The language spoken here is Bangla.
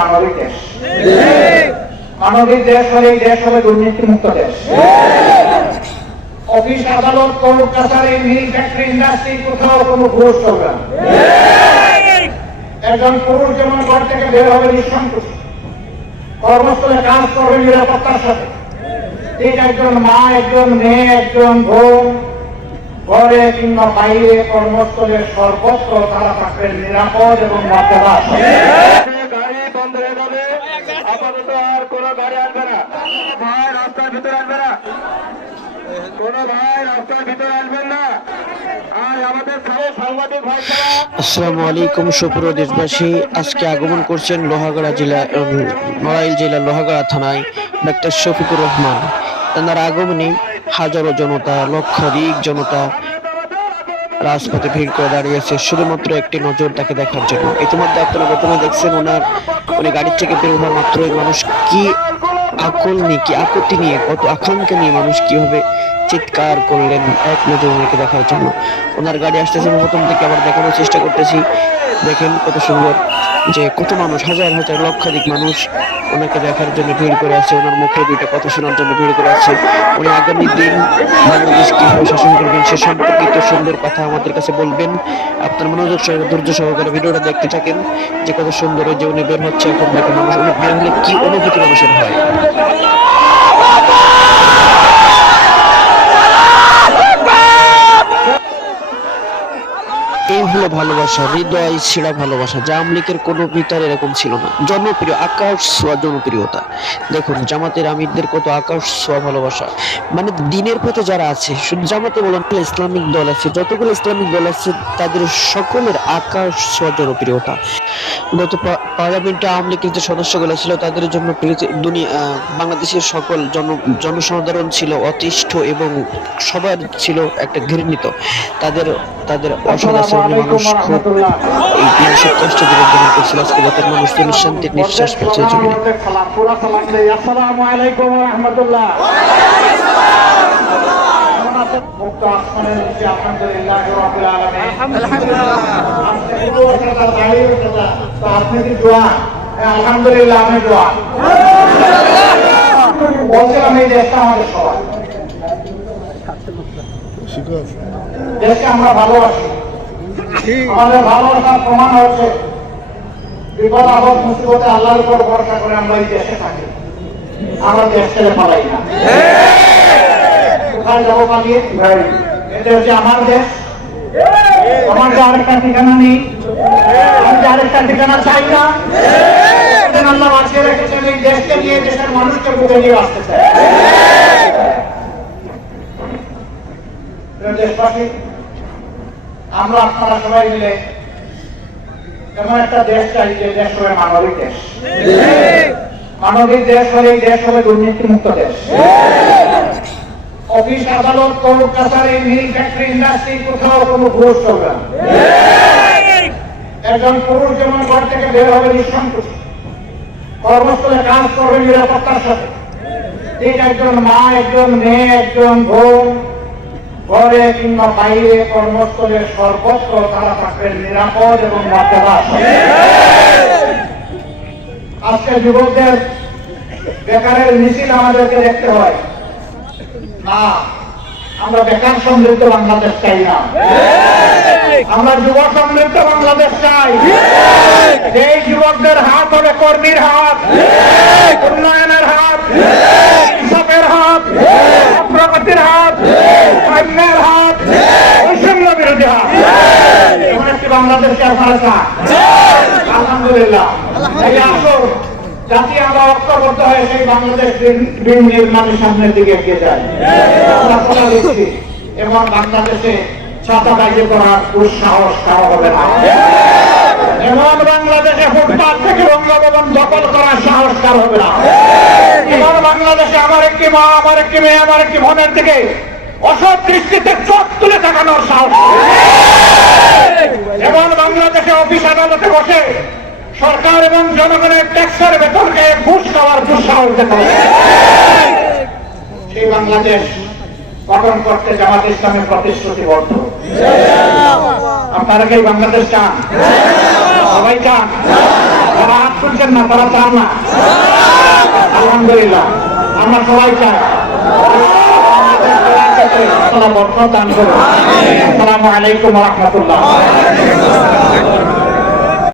মানবিক দেশ। হলে এই দেশ হবে দেশ। অফিস আদালত কোর্ট কাছারি মিল ফ্যাক্টরি, ইন্ডাস্ট্রি, কোথাও কোনো চলবে একজন পুরুষ যেমন ঘর থেকে বের হবে নিঃসংকোচ কর্মস্থলে কাজ করবে নিরাপত্তার সাথে। ঠিক একজন মা, একজন মেয়ে, একজন বোন ঘরে কিংবা বাইরে কর্মস্থলে সর্বত্র তারা থাকবেন নিরাপদ এবং মর্যাদা যাবে আপাতত আর কোন গাড়ি আসবে না। ভাই, রাস্তার ভিতরে আসবে না। কোন ভাই, রাস্তার ভিতরে আসবেন না। আসসালামু আলাইকুম, সুপ্রিয় দেশবাসী। আজকে আগমন করছেন লোহাগড়া জেলা নড়াইল জেলার লোহাগড়া থানায় ডাক্তার শফিকুর রহমান। তার আগমনে হাজারো জনতা, লক্ষাধিক জনতা রাজপথে ভিড় করে দাঁড়িয়েছে, শুধুমাত্র একটি নজর তাকে দেখার জন্য। ইতিমধ্যে আপনারা প্রথমে দেখছেন ওনার উনি গাড়ির থেকে বের হওয়া মাত্রই মানুষ কি আকল নিয়ে, কি আকতি নিয়ে, কত আকাঙ্ক্ষা নিয়ে মানুষ কীভাবে চিৎকার করলেন এক নজর ওনাকে দেখার জন্য। ওনার গাড়ি আসতেছে, প্রথম থেকে আবার দেখানোর চেষ্টা করতেছি। দেখেন কত সুন্দর। যে কত মানুষ, হাজার হাজার, লক্ষাধিক মানুষ ওনাকে দেখার জন্য ভিড় করে আছে, ওনার মুখে দুইটা কথা শোনার জন্য ভিড় করে আছে। উনি আগামী দিন বাংলাদেশ কীভাবে শাসন করবেন, সে সম্পর্কিত সুন্দর কথা আমাদের কাছে বলবেন। আপনার মনোযোগ সহ ধৈর্য সহকারে ভিডিওটা দেখতে থাকেন, যে কত সুন্দর যে উনি বের হচ্ছে এখন দেখেন মানুষ উনি বের হলে কী অনুভূতি মানুষের হয়? ভালোবাসা, হৃদয় ছেঁড়া ভালোবাসা যা আমলিকের কোনো পিতার এরকম ছিল না। জনপ্রিয় আকাশ ছোঁয়া জনপ্রিয়তা। দেখুন, জামাতের আমিরদের কত আকাশ ছোঁয়া ভালোবাসা। মানে দিনের পথে যারা আছে, শুধু জামাতে বলেন ইসলামিক দল আছে, যতগুলো ইসলামিক দল আছে, তাদের সকলের আকাশ ছোঁয়া জনপ্রিয়তা। গত পার্লামেন্টে আওয়ামী লীগের যে সদস্যগুলো ছিল তাদের জন্য বাংলাদেশের সকল জন জনসাধারণ ছিল অতিষ্ঠ এবং সবার ছিল একটা ঘৃণিত। তাদের তাদের অসদাচরণে মানুষ খুব করছিল। আজকে মানুষ নিঃশ্বাস পেয়েছে জমিনে। আসসালামু আলাইকুম রহমতুল্লাহ। মুক্ত আসমানের নিচে আলহামদুলিল্লাহ রাব্বিল আলামিন। আজকে পুরো একটা দাঁড়িয়ে উঠেছে। তো আপনি কি দোয়া? হ্যাঁ, আলহামদুলিল্লাহ আমি দোয়া। বলছিলাম এই দেশটা আমাদের সবার। দেশকে আমরা ভালোবাসি। আমাদের ভালোবাসার প্রমাণ হচ্ছে বিপদ আপদ মুসিবতে আল্লাহর উপর ভরসা করে আমরা এই দেশে থাকি। আমরা দেশ ছেড়ে পালাই না। কোথায় পালিয়ে এটা হচ্ছে আমার দেশ। আমার যে আরেকটা ঠিকানা নেই। আমি যে আরেকটা ঠিকানা চাই না। আল্লাহ রেখেছেন এই দেশকে নিয়ে, দেশের মানুষকে বুকে নিয়ে আমরা আপনারা সবাই মিলে এমন একটা দেশ চাই যে দেশ হবে মানবিক দেশ। মানবিক দেশ হলে এই দেশ হবে দুর্নীতি মুক্ত দেশ। অফিস আদালত কোর্ট কাছারি মিল ফ্যাক্টরি ইন্ডাস্ট্রি কোথাও কোনো ঘুষ চলবে একজন পুরুষ যেমন ঘর থেকে বের হবে নিঃসংকোচ কর্মস্থলে কাজ করবে নিরাপত্তার সাথে। ঠিক একজন মা, একজন মেয়ে, একজন বোন ঘরে কিংবা বাইরে কর্মস্থলে সর্বত্র তারা থাকবেন নিরাপদ এবং মর্যাদা আজকে যুবকদের বেকারের মিছিল আমাদেরকে দেখতে হয়। না আমরা বেকার সমৃদ্ধ বাংলাদেশ চাই না। আমরা যুব সমৃদ্ধ বাংলাদেশ চাই। এই যুবকদের হাত হবে কর্মীর হাত। উন্নয়নের হাত। ইনসাফের হাত। প্রগতির হাত। অন্যের হাত। বৈষম্য বিরোধী হাত। এমন একটি বাংলাদেশকে আপনারা চান? আলহামদুলিল্লাহ। আসুন। জাতি আমরা ঐক্যবদ্ধ হয়ে সেই বাংলাদেশ দিন নির্মাণের সামনের দিকে এগিয়ে যায় এবং বাংলাদেশে ছাতা বাইরে করার দুঃসাহস কারও হবে না। এমন বাংলাদেশে আমার একটি মা, আমার একটি মেয়ে, আমার একটি সাহস। বাংলাদেশে অফিস আদালতে বসে সরকার এবং জনগণের ট্যাক্সের বেতনকে ঘুষ খাওয়ার দুঃসাহস দেখাবে সেই বাংলাদেশ গঠন করতে জামাত ইসলামের প্রতিশ্রুতিবদ্ধ। আপনারা কি বাংলাদেশ চান? সবাই চান? তারা হাত তুলছেন না, তারা চান না? আলহামদুলিল্লাহ, আমরা সবাই চাই। আসসালামু আলাইকুম রহমতুল্লাহ।